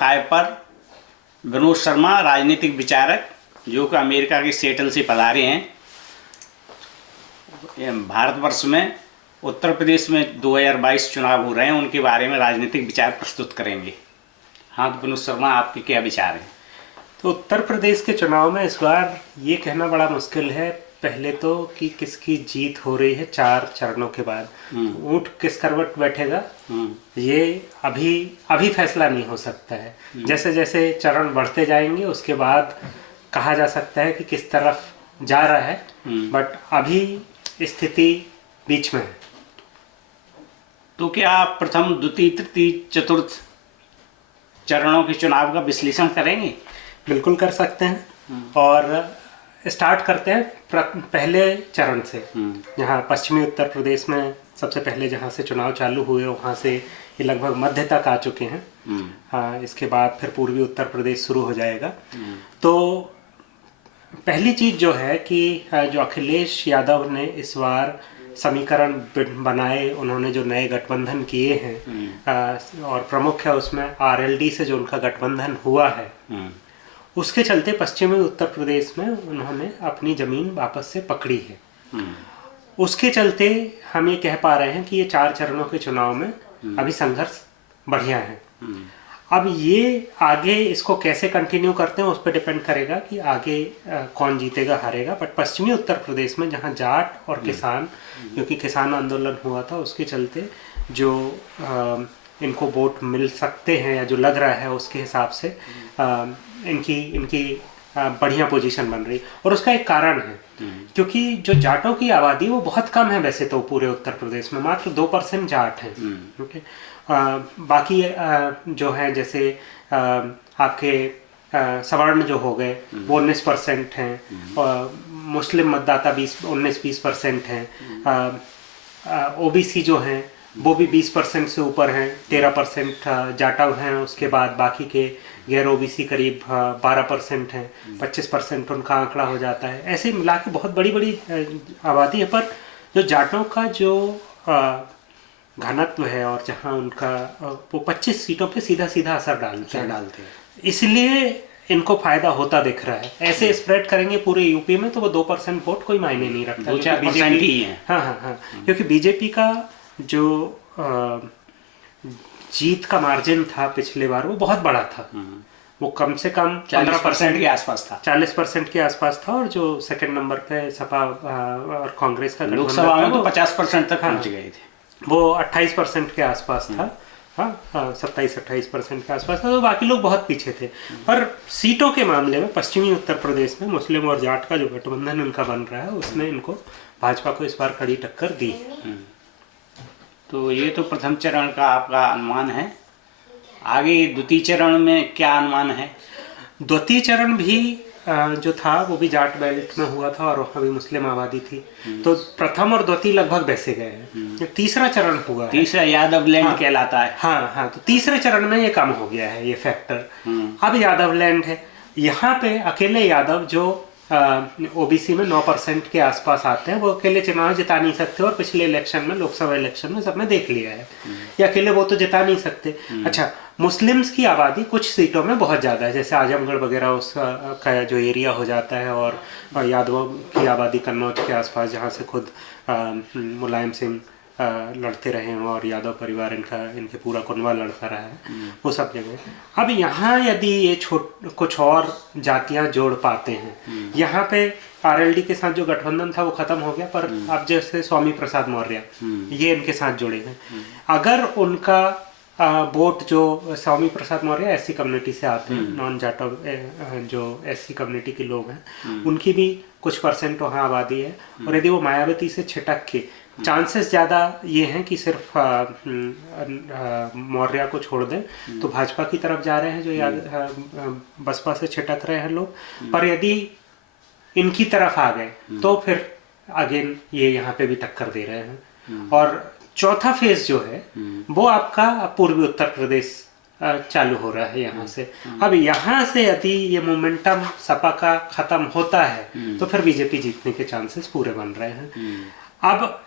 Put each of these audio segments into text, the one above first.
5 पर विनोद शर्मा, राजनीतिक विचारक, जो कि अमेरिका के सिएटल से पधारे हैं। भारतवर्ष में उत्तर प्रदेश में 2022 चुनाव हो रहे हैं, उनके बारे में राजनीतिक विचार प्रस्तुत करेंगे। हाँ, तो विनोद शर्मा, आपके क्या विचार हैं? तो उत्तर प्रदेश के चुनाव में इस बार ये कहना बड़ा मुश्किल है, पहले तो कि किसकी जीत हो रही है 4 चरणों के बाद। ऊंट किस करवट बैठेगा ये अभी फैसला नहीं हो सकता है। जैसे जैसे चरण बढ़ते जाएंगे उसके बाद कहा जा सकता है कि किस तरफ जा रहा है, बट अभी स्थिति बीच में है। तो क्या आप प्रथम, द्वितीय, तृतीय, चतुर्थ चरणों के चुनाव का विश्लेषण करेंगे? बिल्कुल कर सकते हैं, और स्टार्ट करते हैं पहले चरण से। यहाँ पश्चिमी उत्तर प्रदेश में सबसे पहले जहाँ से चुनाव चालू हुए वहाँ से ये लगभग मध्य तक आ चुके हैं। हाँ, इसके बाद फिर पूर्वी उत्तर प्रदेश शुरू हो जाएगा। तो पहली चीज़ जो है कि जो अखिलेश यादव ने इस बार समीकरण बनाए, उन्होंने जो नए गठबंधन किए हैं, और प्रमुख है उसमें आरएलडी से जो उनका गठबंधन हुआ है, उसके चलते पश्चिमी उत्तर प्रदेश में उन्होंने अपनी ज़मीन वापस से पकड़ी है। उसके चलते हम ये कह पा रहे हैं कि ये 4 चरणों के चुनाव में अभी संघर्ष बढ़िया है। अब ये आगे इसको कैसे कंटिन्यू करते हैं उस पर डिपेंड करेगा कि आगे कौन जीतेगा हारेगा। बट पश्चिमी उत्तर प्रदेश में जहाँ जाट और किसान, क्योंकि किसान आंदोलन हुआ था, उसके चलते जो इनको वोट मिल सकते हैं या जो लग रहा है उसके हिसाब से इनकी बढ़िया पोजीशन बन रही। और उसका एक कारण है, क्योंकि जो जाटों की आबादी वो बहुत कम है वैसे तो पूरे उत्तर प्रदेश में, मात्र 2% जाट हैं। ओके, बाकी जो है जैसे आपके सवर्ण जो हो गए वो 19% हैं, मुस्लिम मतदाता 19-20% हैं, ओबीसी जो हैं वो भी 20% से ऊपर हैं, 13% जाटव हैं। उसके बाद बाकी के गैर ओबीसी करीब 12% हैं, 25% उनका आंकड़ा हो जाता है। ऐसे मिला के बहुत बड़ी बड़ी आबादी है, पर जो जाटों का जो घनत्व है और जहां उनका वो 25 सीटों पे सीधा सीधा असर डालते हैं, इसलिए इनको फायदा होता दिख रहा है। ऐसे स्प्रेड करेंगे पूरे यूपी में तो वो 2% वोट कोई मायने नहीं रखता, 2-4% ही है। हाँ, क्योंकि बीजेपी का जो जीत का मार्जिन था पिछले बार वो बहुत बड़ा था। वो कम से कम 40% के आसपास था, 40% के आसपास था। और जो सेकंड नंबर पे सपा और कांग्रेस का लोकसभा में तो 50% तक पहुंच गए थे, वो 28% के आसपास था। हाँ, 27-28% के आसपास था। तो बाकी लोग बहुत पीछे थे। पर सीटों के मामले में पश्चिमी उत्तर प्रदेश में मुस्लिम और जाट का जो गठबंधन उनका बन रहा है उसने इनको, भाजपा को इस बार कड़ी टक्कर दी। तो ये तो प्रथम चरण का आपका अनुमान है। आगे द्वितीय चरण में क्या अनुमान है? द्वितीय चरण भी जो था वो भी जाट बेल्ट में हुआ था और वहाँ भी मुस्लिम आबादी थी। तो प्रथम और द्वितीय लगभग वैसे गए हैं। तीसरा चरण हुआ है, तीसरा यादव लैंड कहलाता है। हाँ, तो तीसरे चरण में ये कम हो गया है ये फैक्टर। अब यादव लैंड है, यहाँ पे अकेले यादव जो ओबीसी में 9% के आसपास आते हैं, वो अकेले चुनाव जिता नहीं सकते। और पिछले इलेक्शन में, लोकसभा इलेक्शन में सबने देख लिया है, ये अकेले वो तो जिता नहीं सकते। अच्छा, मुस्लिम्स की आबादी कुछ सीटों में बहुत ज़्यादा है, जैसे आजमगढ़ वगैरह उसका जो एरिया हो जाता है, और यादवों की आबादी कन्नौज के आसपास जहाँ से खुद मुलायम सिंह लड़ते रहे हैं और यादव परिवार इनके पूरा कुनबा लड़ता रहा है, वो सब जगह। अब यहाँ यदि ये कुछ और जातियाँ जोड़ पाते हैं, यहाँ पे आरएलडी के साथ जो गठबंधन था वो खत्म हो गया, पर अब जैसे स्वामी प्रसाद मौर्य ये इनके साथ जुड़े हैं, अगर उनका वोट, जो स्वामी प्रसाद मौर्य एससी कम्युनिटी से आते हैं, नॉन जाटव जो एससी कम्युनिटी के लोग हैं, उनकी भी कुछ परसेंट वहाँ आबादी है। और यदि वो मायावती से छिटक के, चांसेस ज़्यादा ये हैं कि सिर्फ मौर्य को छोड़ दें तो भाजपा की तरफ जा रहे हैं, जो बसपा से छिटक रहे हैं लोग। पर यदि इनकी तरफ आ गए तो फिर अगेन ये यहाँ पे भी टक्कर दे रहे हैं। और चौथा फेज जो है वो आपका पूर्वी उत्तर प्रदेश चालू हो रहा है यहाँ से। अब यहाँ से यदि ये मोमेंटम सपा का खत्म होता है तो फिर बीजेपी जीतने के चांसेस पूरे बन रहे हैं। अब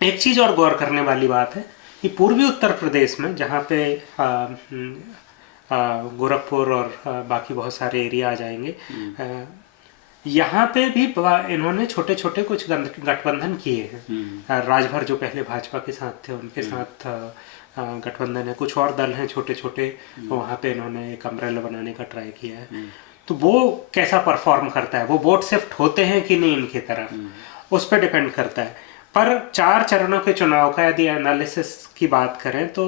एक चीज़ और गौर करने वाली बात है कि पूर्वी उत्तर प्रदेश में जहाँ पे गोरखपुर और बाकी बहुत सारे एरिया आ जाएंगे। यहाँ पे भी इन्होंने छोटे छोटे कुछ गठबंधन किए हैं। राजभर जो पहले भाजपा के साथ थे उनके साथ गठबंधन है, कुछ और दल हैं छोटे छोटे, वहाँ पे इन्होंने एक अम्ब्रेला बनाने का ट्राई किया है। तो वो कैसा परफॉर्म करता है, वो वोट शिफ्ट होते हैं कि नहीं इनकी तरफ, उस पर डिपेंड करता है। पर 4 चरणों के चुनाव का यदि एनालिसिस की बात करें तो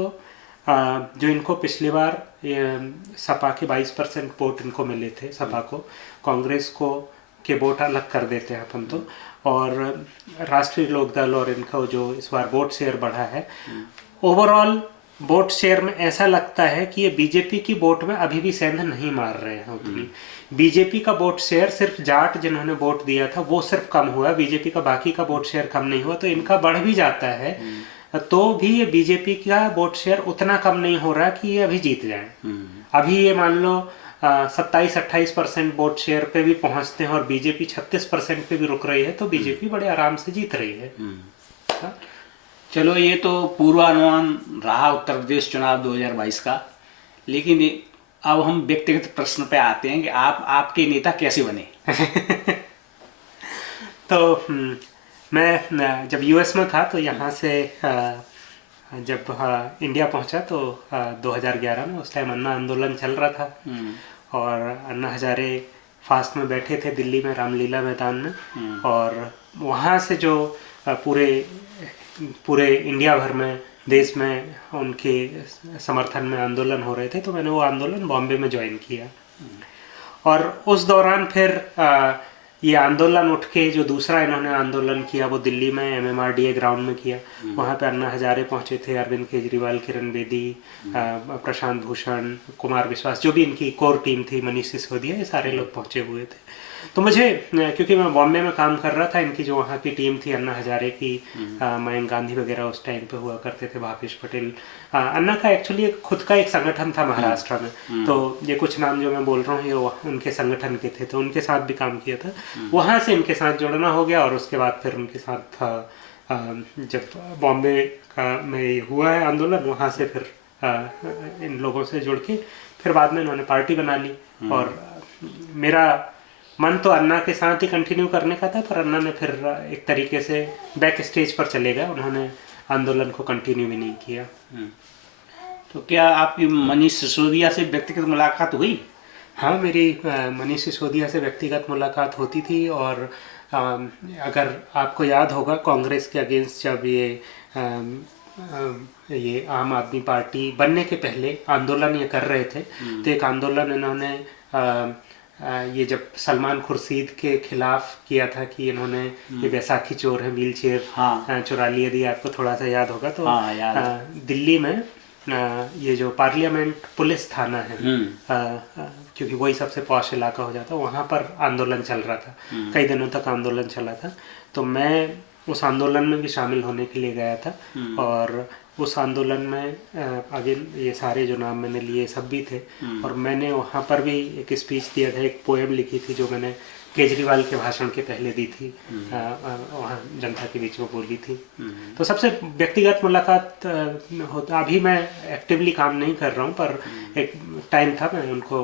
जो इनको पिछली बार सपा के 22% वोट इनको मिले थे, सपा को, कांग्रेस को के वोट अलग कर देते हैं अपन तो, और राष्ट्रीय लोकदल और इनका जो इस बार वोट शेयर बढ़ा है, ओवरऑल वोट शेयर में ऐसा लगता है कि ये बीजेपी की वोट में अभी भी सेंध नहीं मार रहे हैं उतनी। बीजेपी का वोट शेयर सिर्फ जाट जिन्होंने वोट दिया था वो सिर्फ कम हुआ, बीजेपी का बाकी का वोट शेयर कम नहीं हुआ, तो इनका बढ़ भी जाता है तो भी ये बीजेपी का वोट शेयर उतना कम नहीं हो रहा कि ये अभी जीत जाए। अभी ये मान लो 27-28% वोट शेयर पे भी पहुंचते हैं और बीजेपी 36% पे भी रुक रही है, तो बीजेपी बड़े आराम से जीत रही है। चलो, ये तो पूर्वानुमान रहा उत्तर प्रदेश चुनाव 2022 का, लेकिन अब हम व्यक्तिगत प्रश्न पे आते हैं कि आपके नेता कैसे बने। तो मैं जब यूएस में था तो यहाँ से जब इंडिया पहुँचा तो 2011 में, उस टाइम अन्ना आंदोलन चल रहा था और अन्ना हजारे फास्ट में बैठे थे दिल्ली में रामलीला मैदान में, और वहाँ से जो पूरे इंडिया भर में, देश में उनके समर्थन में आंदोलन हो रहे थे, तो मैंने वो आंदोलन बॉम्बे में ज्वाइन किया। और उस दौरान फिर ये आंदोलन उठ के जो दूसरा इन्होंने आंदोलन किया वो दिल्ली में MMRDA ग्राउंड में किया। वहाँ पे अन्ना हजारे पहुँचे थे, अरविंद केजरीवाल, किरण बेदी, प्रशांत भूषण, कुमार विश्वास, जो भी इनकी कोर टीम थी, मनीष सिसोदिया, ये सारे लोग पहुँचे हुए थे। तो मुझे, क्योंकि मैं बॉम्बे में काम कर रहा था, इनकी जो वहाँ की टीम थी अन्ना हजारे की, मयंक गांधी वगैरह उस टाइम पे हुआ करते थे, भावेश पटेल, अन्ना का एक्चुअली खुद का एक संगठन था महाराष्ट्र में, तो ये कुछ नाम जो मैं बोल रहा हूँ ये उनके संगठन के थे, तो उनके साथ भी काम किया था। वहाँ से इनके साथ जुड़ना हो गया और उसके बाद फिर उनके साथ जब बॉम्बे में हुआ है आंदोलन, वहाँ से फिर इन लोगों से जुड़ के फिर बाद में इन्होंने पार्टी बना ली। और मेरा मन तो अन्ना के साथ ही कंटिन्यू करने का था, पर अन्ना ने फिर एक तरीके से बैक स्टेज पर चले गए, उन्होंने आंदोलन को कंटिन्यू भी नहीं किया। तो क्या आपकी मनीष सिसोदिया से व्यक्तिगत मुलाकात हुई? हाँ, मेरी मनीष सिसोदिया से व्यक्तिगत मुलाकात होती थी, और अगर आपको याद होगा कांग्रेस के अगेंस्ट जब ये आम आदमी पार्टी बनने के पहले आंदोलन ये कर रहे थे, तो एक आंदोलन इन्होंने ये जब सलमान खुर्शीद के खिलाफ किया था कि इन्होंने ये बैसाखी चोर है, व्हील चेयर चुरा लिए, यदि आपको थोड़ा सा याद होगा तो दिल्ली में ये जो पार्लियामेंट पुलिस थाना है, क्योंकि वही सबसे पॉश इलाका हो जाता है, वहाँ पर आंदोलन चल रहा था, कई दिनों तक आंदोलन चला था। तो मैं उस आंदोलन में भी शामिल होने के लिए गया था, और उस आंदोलन में आगे ये सारे जो नाम मैंने लिए सब भी थे, और मैंने वहाँ पर भी एक स्पीच दिया था, एक पोएम लिखी थी जो मैंने केजरीवाल के भाषण के पहले दी थी, वहाँ जनता के बीच में बोली थी। तो सबसे व्यक्तिगत मुलाकात होता, अभी मैं एक्टिवली काम नहीं कर रहा हूँ, पर एक टाइम था मैं उनको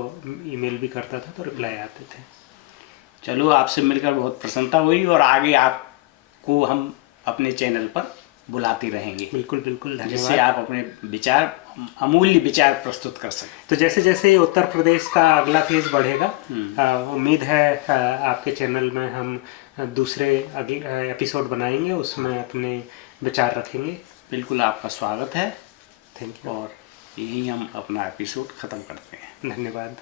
ईमेल भी करता था तो रिप्लाई आते थे। चलो, आपसे मिलकर बहुत प्रसन्नता हुई, और आगे आपको हम अपने चैनल पर बुलाते रहेंगे। बिल्कुल बिल्कुल, धन्यवाद। जिससे आप अपने विचार, अमूल्य विचार प्रस्तुत कर सकें। तो जैसे जैसे उत्तर प्रदेश का अगला फेज बढ़ेगा, उम्मीद है आपके चैनल में हम दूसरे एपिसोड बनाएंगे, उसमें अपने विचार रखेंगे। बिल्कुल, आपका स्वागत है। Thank you. और यही हम अपना एपिसोड ख़त्म करते हैं। धन्यवाद।